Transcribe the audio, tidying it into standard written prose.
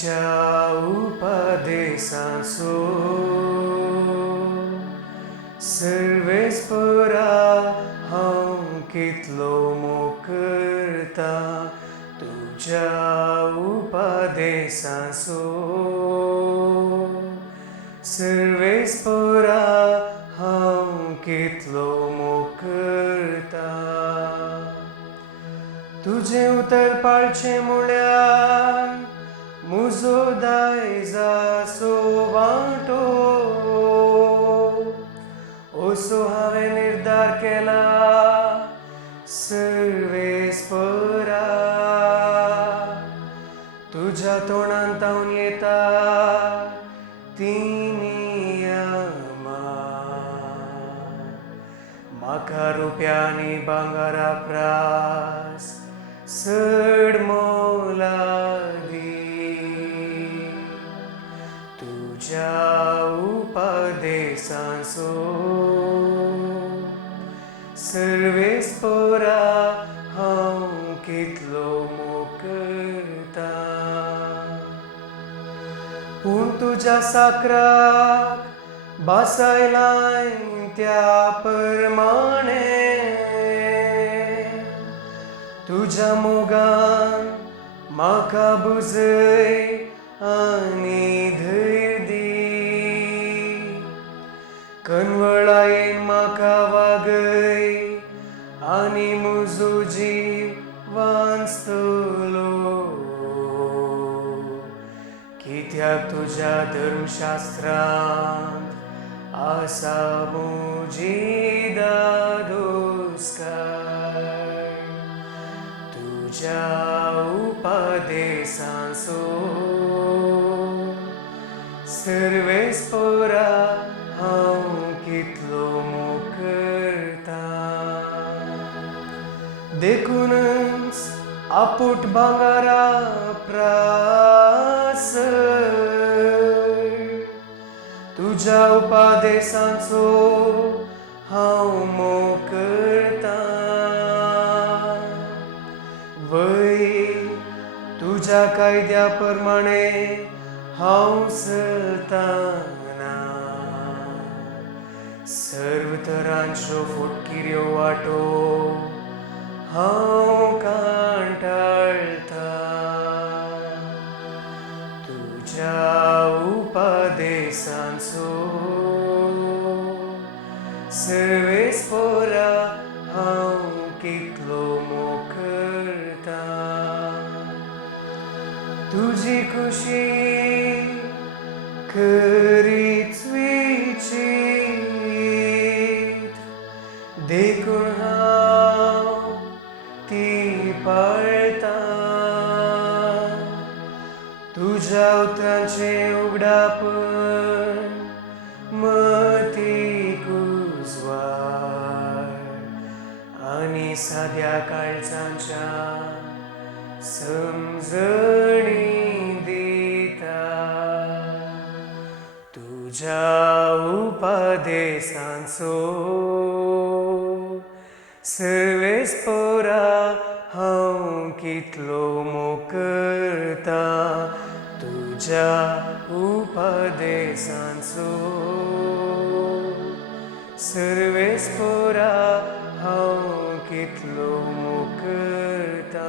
तुझ्या उपदेशांचो सर्वेस्परा हांव कितलो मोग करता. तुझ्या उपदेशांचो सर्वेस्परा हांव कितलो मोग करता. तुझे उतर पाळचे म्हळ्यार म्हजो दायजाचो वांटो. असो हांवें निर्धार केला सर्वेस्परा. तुझ्या तोंडांत हांव येता तीं नियमां. म्हाका रुपया आनी भांगरा प्रास चड मोलादी. तुझ्या उपदेशांचो सर्वेस्परा हांव कितलो मोग करता. पूण तुझ्या साकराक बासायलाय त्या प्रमाणे. तुझ्या मोगान म्हाका बुजय आनी धैर्य दी. कनवळायेन म्हाका वागय आनी म्हजो जीव वाचतलो. कित्याक तुझ्या धर्मशास्त्रांत आसा म्हजी दादोसकाय. तुझ्या उपदेशांचो सर्वेस्परा हांव कितलो मोग करता. देखूनच आपूट भांगरा प्रासय. तुझ्या उपदेशांचो हांव मोग करता. वै तुझ्या कायद्या प्रमाणे हांव चलतना. सर्व तरांच्यो फुटकिऱ्यो वाटो हांव कांटाळटा. तुझ्या उपदेशांचो सर्वेस्परा हांव कितलो मोग करता. तुजी खुशी खरीच विचित. देखून हांव ती पाळटा. तुझ्या उतरांचे उगडापण मती कुजवार आनी साद्या काळजांच्या समजणी दिता. तुझ्या उपदेशांचो सर्वेस्परा हांव कितलो मोग करता. तुझ्या उपदेशांचो सर्वेस्परा हांव कितलो मोग करता.